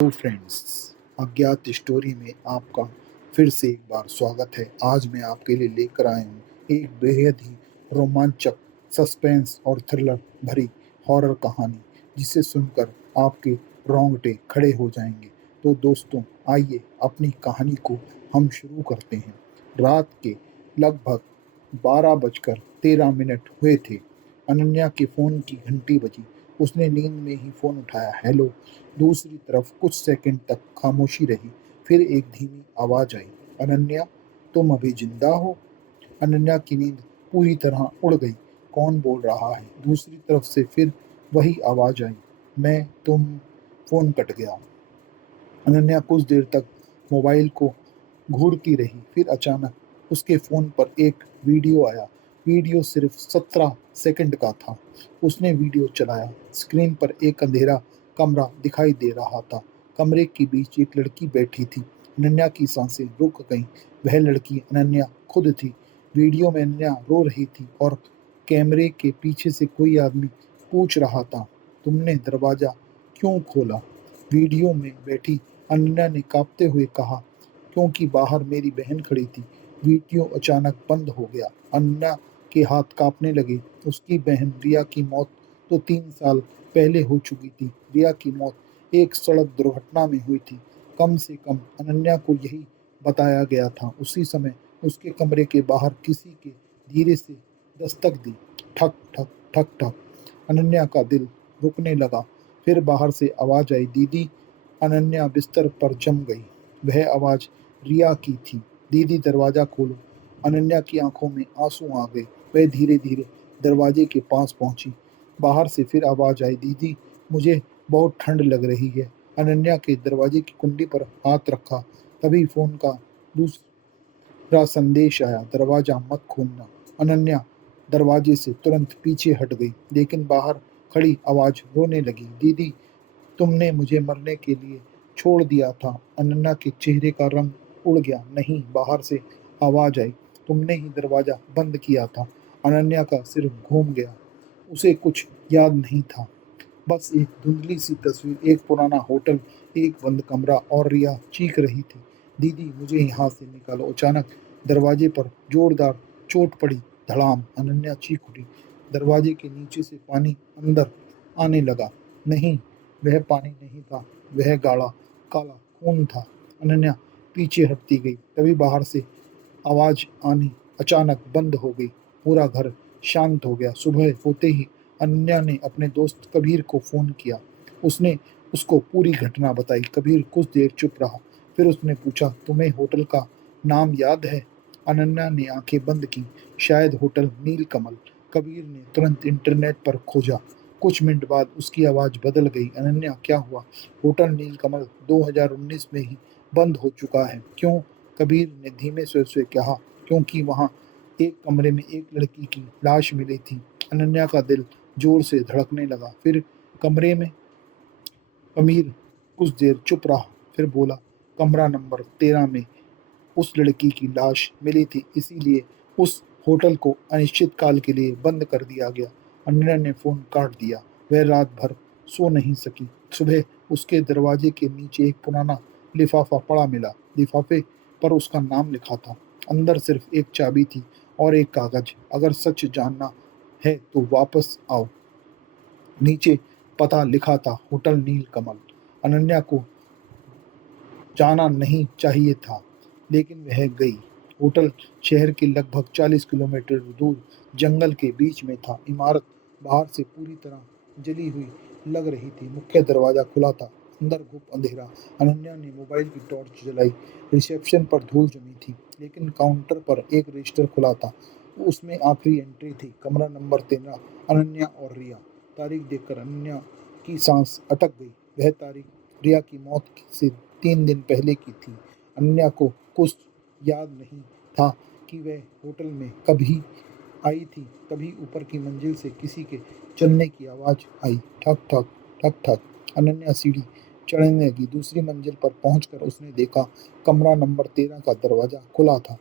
Hello friends, अज्ञात story में आपका फिर से एक बार स्वागत है। आज मैं आपके लिए लेकर आया हूँ एक बेहद ही रोमांचक, सस्पेंस और थ्रिलर भरी हॉरर कहानी, जिसे सुनकर आपके रोंगटे खड़े हो जाएंगे। तो दोस्तों, आइए अपनी कहानी को हम शुरू करते हैं। रात के लगभग 12:13 हुए थे। अनन्या के फ़ोन की घंटी बजी। उसने नींद में ही फ़ोन उठाया। हेलो। दूसरी तरफ कुछ सेकंड तक खामोशी रही। फिर एक धीमी आवाज आई, अनन्या, तुम अभी जिंदा हो? अनन्या की नींद पूरी तरह उड़ गई। कौन बोल रहा है? दूसरी तरफ से फिर वही आवाज आई, मैं, तुम। फोन कट गया। अनन्या कुछ देर तक मोबाइल को घूरती रही। फिर अचानक उसके फोन पर एक वीडियो आया। वीडियो सिर्फ 17 सेकंड का था। उसने वीडियो चलाया। स्क्रीन पर एक अंधेरा कमरा दिखाई दे रहा था। कमरे के बीच एक लड़की बैठी थी। अनन्या की सांसें रुक गईं। वह लड़की अनन्या खुद थी। वीडियो में अनन्या रो रही थी और कैमरे के पीछे से कोई आदमी पूछ रहा था, तुमने दरवाजा क्यों खोला? वीडियो में बैठी अनन्या ने कांपते हुए कहा, क्योंकि बाहर मेरी बहन खड़ी थी। वीडियो अचानक बंद हो गया। अनन्या के हाथ कांपने लगे। उसकी बहन रिया की मौत तो 3 साल पहले हो चुकी थी। रिया की मौत एक सड़क दुर्घटना में हुई थी। कम से कम अनन्या को यही बताया गया था। उसी समय उसके कमरे के बाहर किसी के धीरे से दस्तक दी। ठक ठक ठक ठक। अनन्या का दिल रुकने लगा। फिर बाहर से आवाज आई, दीदी। अनन्या बिस्तर पर जम गई। वह आवाज रिया की थी। दीदी, दरवाजा खोलो। अनन्या की आंखों में आंसू आ गए। वह धीरे धीरे दरवाजे के पास पहुंची। बाहर से फिर आवाज आई, दीदी, मुझे बहुत ठंड लग रही है। अनन्या के दरवाजे की कुंडी पर हाथ रखा। तभी फोन का दूसरा संदेश आया, दरवाजा मत खोलना। अनन्या दरवाजे से तुरंत पीछे हट गई, लेकिन बाहर खड़ी आवाज रोने लगी, दीदी, तुमने मुझे मरने के लिए छोड़ दिया था। अनन्या के चेहरे का रंग उड़ गया। नहीं, बाहर से आवाज आई, तुमने ही दरवाजा बंद किया था। अनन्या का सिर घूम गया। उसे कुछ याद नहीं था। बस एक धुंधली सी तस्वीर, एक पुराना होटल, एक बंद कमरा और रिया चीख रही थी, दीदी, मुझे यहाँ से निकालो। अचानक दरवाजे पर जोरदार चोट पड़ी। धड़ाम। अनन्या चीख उठी। दरवाजे के नीचे से पानी अंदर आने लगा। नहीं, वह पानी नहीं था, वह गाढ़ा काला खून था। अनन्या पीछे हटती गई। तभी बाहर से आवाज आनी अचानक बंद हो गई। पूरा घर शांत हो गया। सुबह होते ही अनन्या ने अपने दोस्त कबीर को फोन किया। उसने उसको पूरी घटना बताई। कबीर कुछ देर चुप रहा। फिर उसने पूछा, तुम्हें होटल का नाम याद है? अनन्या ने आंखें बंद की। शायद होटल नीलकमल। कबीर ने तुरंत इंटरनेट पर खोजा। कुछ मिनट बाद उसकी आवाज बदल गई, अनन्या, क्या हुआ? होटल नीलकमल 2019 में ही बंद हो चुका है। क्यों? कबीर ने धीमे स्वर से कहा, क्योंकि वहाँ एक कमरे में एक लड़की की लाश मिली थी। अनन्या का दिल जोर से धड़कने लगा। फिर कमरे में कबीर कुछ देर चुप रहा। फिर बोला, कमरा नंबर 13 में उस लड़की की लाश मिली थी, इसीलिए उस होटल को अनिश्चित काल के लिए बंद कर दिया गया। अनन्या ने फोन काट दिया। वह रात भर सो नहीं सकी। सुबह उसके दरवाजे के नीचे एक पुराना लिफाफा पड़ा मिला। लिफाफे पर उसका नाम लिखा था। अंदर सिर्फ एक चाबी थी और एक कागज, अगर सच जानना है तो वापस आओ। नीचे पता लिखा था, होटल नीलकमल। अनन्या को जाना नहीं चाहिए था, लेकिन वह गई। होटल शहर के लगभग 40 किलोमीटर दूर जंगल के बीच में था। इमारत बाहर से पूरी तरह जली हुई लग रही थी। मुख्य दरवाजा खुला था। अंदर गुप्त अंधेरा। अनन्या ने मोबाइल की टॉर्च जलाई। रिसेप्शन पर धूल जमी थी, लेकिन काउंटर पर एक रजिस्टर खुला था। उसमें आखिरी एंट्री थी, कमरा नंबर 13, अनन्या और रिया। तारीख देखकर अनन्या की सांस अटक गई। वह तारीख रिया की मौत से 3 दिन पहले की थी। अनन्या को कुछ याद नहीं था कि वह होटल में कभी आई थी। तभी ऊपर की मंजिल से किसी के चलने की आवाज आई, ठक ठक ठक ठक। अनन्या सीढ़ी चढ़ने लगी। दूसरी मंजिल पर पहुंचकर उसने देखा, कमरा नंबर 13 का दरवाजा खुला था।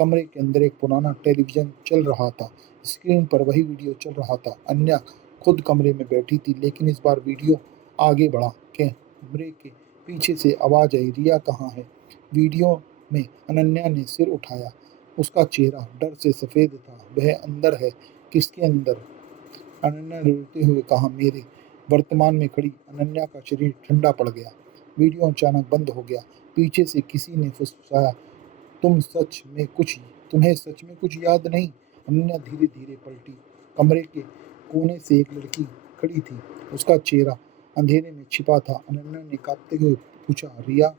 कमरे के अंदर एक पुराना टेलीविजन चल रहा था। स्क्रीन पर वही वीडियो चल रहा था। अनन्या खुद कमरे में बैठी थी, लेकिन इस बार वीडियो आगे बढ़ा। कमरे के पीछे से आवाज आई, रिया कहाँ है? वीडियो में अनन्या ने सिर उठाया। उसका चेहरा डर से सफेद था। वह अंदर है। किसके अंदर? अनन्या ने रोते हुए कहा, मेरे। वर्तमान में खड़ी अनन्या का शरीर ठंडा पड़ गया। वीडियो अचानक बंद हो गया। पीछे से किसी ने फुसफुसाया, तुम सच में कुछ तुम्हें सच में कुछ याद नहीं? अनन्या धीरे धीरे पलटी। कमरे के कोने से एक लड़की खड़ी थी। उसका चेहरा अंधेरे में छिपा था। अनन्या ने कांपते हुए पूछा, रिया?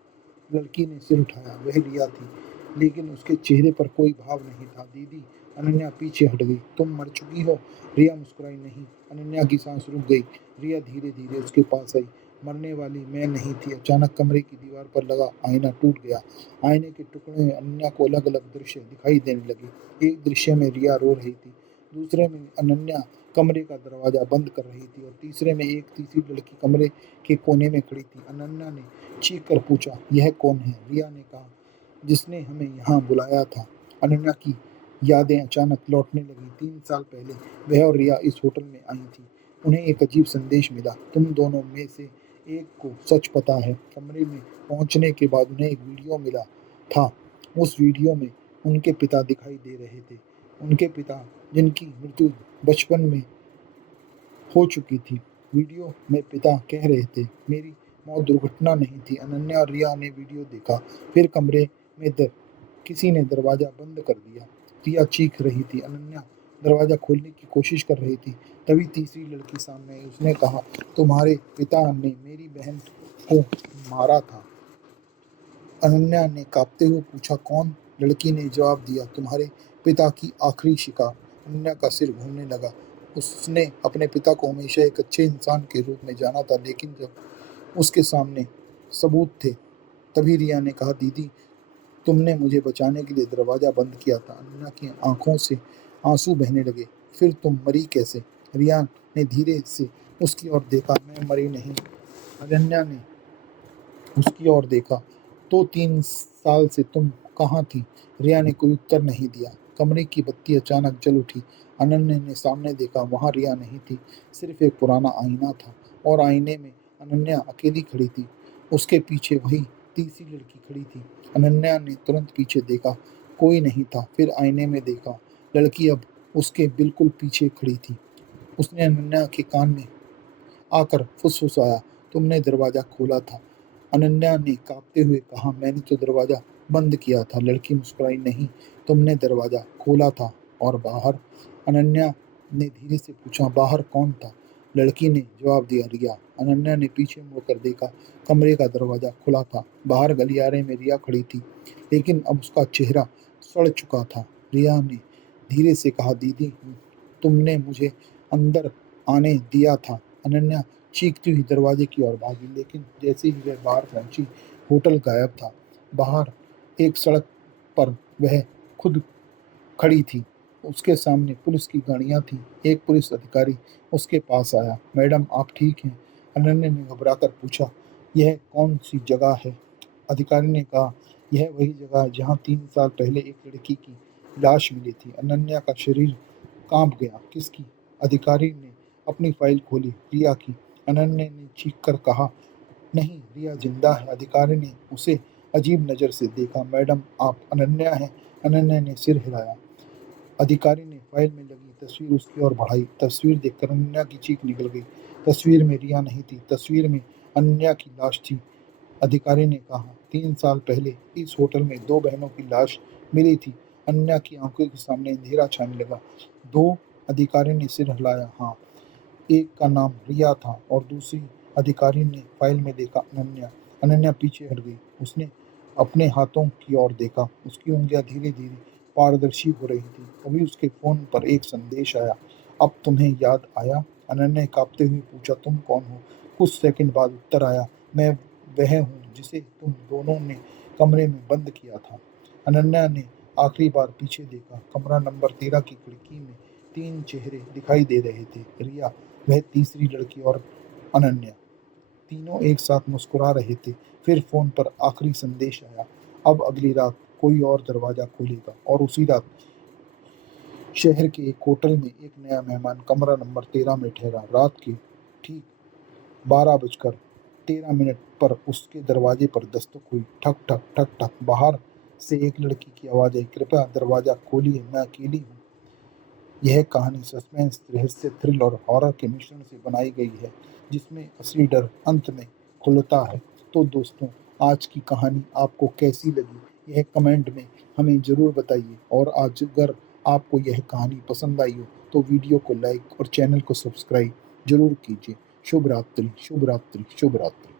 लड़की ने सिर उठाया। वह रिया थी, लेकिन उसके चेहरे पर कोई भाव नहीं था। दीदी। अनन्या पीछे हट गई। तुम मर चुकी हो? रिया मुस्कुराई। नहीं। अनन्या की सांस रुक गई। रिया धीरे धीरे उसके पास आई। मरने वाली मैं नहीं थी। अचानक कमरे की दीवार पर लगा आईना टूट गया। आईने के टुकड़े में अनन्या को अलग अलग दृश्य दिखाई देने लगे। एक दृश्य में रिया रो रही थी, दूसरे में अनन्या कमरे का दरवाजा बंद कर रही थी, और तीसरे में एक तीसरी लड़की कमरे के कोने में खड़ी थी। अनन्या ने चीख कर पूछा, यह कौन है? रिया ने कहा, जिसने हमें यहाँ बुलाया था। अनन्या की यादें अचानक लौटने लगी। 3 साल पहले वह और रिया इस होटल में आई थी। उन्हें एक अजीब संदेश मिला, तुम दोनों में से एक को सच पता है। कमरे में पहुंचने के बाद उन्हें एक वीडियो मिला था। उस वीडियो में उनके पिता दिखाई दे रहे थे। उनके पिता जिनकी मृत्यु बचपन में हो चुकी थी। वीडियो में पिता कह रहे थे, मेरी मौत दुर्घटना नहीं थी। अनन्या और रिया ने वीडियो देखा। फिर कमरे में किसी ने दरवाजा बंद कर दिया। रिया चीख रही थी। अनन्या दरवाजा खोलने की कोशिश कर रही थी। तभी तीसरी लड़की सामने आई। उसने कहा, तुम्हारे पिता ने मेरी बहन को मारा था। अनन्या ने कांपते हुए पूछा, कौन? लड़की ने जवाब दिया, तुम्हारे पिता की आखिरी शिकार। अनन्या का सिर घूमने लगा। उसने अपने पिता को हमेशा एक अच्छे इंसान के रूप में जाना था, लेकिन जब उसके सामने सबूत थे, तभी रिया ने कहा, दीदी, तुमने मुझे बचाने के लिए दरवाजा बंद किया था। अनन्या की आंखों से आंसू बहने लगे। फिर तुम मरी कैसे? रिया ने धीरे से उसकी ओर देखा। मैं मरी नहीं। अनन्या ने उसकी ओर देखा। तो 3 साल से तुम कहाँ थी? रिया ने कोई उत्तर नहीं दिया। कमरे की बत्ती अचानक जल उठी। अनन्या ने सामने देखा। वहां रिया नहीं थी, सिर्फ एक पुराना आईना था, और आईने में अनन्या अकेली खड़ी थी। उसके पीछे वही तीसरी लड़की खड़ी थी। अनन्या ने तुरंत पीछे देखा, कोई नहीं था। फिर आईने में देखा, लड़की अब उसके बिल्कुल पीछे खड़ी थी। उसने अनन्या के कान में आकर फुसफुसाया, तुमने दरवाजा खोला था। अनन्या ने कांपते हुए कहा, मैंने तो दरवाजा बंद किया था। लड़की मुस्कुराई, नहीं, तुमने दरवाजा खोला था। और बाहर? अनन्या ने धीरे से पूछा, बाहर कौन था? लड़की ने जवाब दिया, रिया। अनन्या ने पीछे मुड़कर देखा। कमरे का दरवाजा खुला था। बाहर गलियारे में रिया खड़ी थी, लेकिन अब उसका चेहरा सड़ चुका था। रिया ने धीरे से कहा, दीदी, तुमने मुझे अंदर आने दिया था। अनन्या चीखती हुई दरवाजे की ओर भागी, लेकिन जैसे ही वह बाहर पहुंची, होटल गायब था। बाहर एक सड़क पर वह खुद खड़ी थी। उसके सामने पुलिस की गाड़ियां थीं। एक पुलिस अधिकारी उसके पास आया, मैडम, आप ठीक हैं? अनन्या ने घबराकर पूछा, यह कौन सी जगह है? अधिकारी ने कहा, यह वही जगह है जहां 3 साल पहले एक लड़की की लाश मिली थी। अनन्या का शरीर कांप गया। किसकी? अधिकारी ने अपनी फाइल खोली, रिया की। अनन्या ने चीख कर कहा, नहीं, रिया जिंदा है। अधिकारी ने उसे अजीब नजर से देखा, मैडम, आप अनन्या हैं? अनन्या ने सिर हिलाया। अधिकारी ने फाइल में लगी तस्वीर उसकी ओर बढ़ाई। तस्वीर देखकर अनन्या की चीख निकल गई। तस्वीर में रिया नहीं थी, तस्वीर में अनन्या की लाश थी। अधिकारी ने कहा, 3 साल पहले इस होटल में दो बहनों की लाश मिली थी। अनन्या की आंखों के सामने अंधेरा छाने लगा। दो? अधिकारी ने सिर हिलाया, हाँ। एक का नाम रिया था और दूसरी? अधिकारी ने फाइल में देखा, अनन्या। अनन्या पीछे हट गई। उसने अपने हाथों की ओर देखा। उसकी उंगलियां धीरे धीरे पारदर्शी हो रही थी। तभी उसके फोन पर एक संदेश आया, अब तुम्हें याद आया? अनन्या ने कांपते हुए पूछा, तुम कौन हो? कुछ सेकंड बाद उत्तर आया, मैं वह हूँ जिसे तुम दोनों ने कमरे में बंद किया था। अनन्या ने आखिरी बार पीछे देखा। कमरा नंबर 13 की खिड़की में 3 चेहरे दिखाई दे रहे थे, रिया, वह तीसरी लड़की और अनन्या। तीनों एक साथ मुस्कुरा रहे थे। फिर फोन पर आखिरी संदेश आया, अब अगली रात कोई और दरवाजा खोलेगा। और उसी रात शहर के एक होटल में एक नया मेहमान कमरा नंबर 13 में ठहरा। रात के ठीक 12 बजकर 13 मिनट पर उसके दरवाजे पर दस्तक हुई। ठक ठक ठक ठक। बाहर से एक लड़की की आवाज आई, कृपया दरवाजा खोलिए, मैं अकेली हूँ। यह कहानी सस्पेंस, रहस्य, थ्रिल और हॉरर के मिश्रण से बनाई गई है, जिसमें असली डर अंत में खुलता है। तो दोस्तों, आज की कहानी आपको कैसी लगी, यह कमेंट में हमें ज़रूर बताइए। और आज अगर आपको यह कहानी पसंद आई हो तो वीडियो को लाइक और चैनल को सब्सक्राइब ज़रूर कीजिए। शुभ रात्रि, शुभ रात्रि, शुभ रात्रि।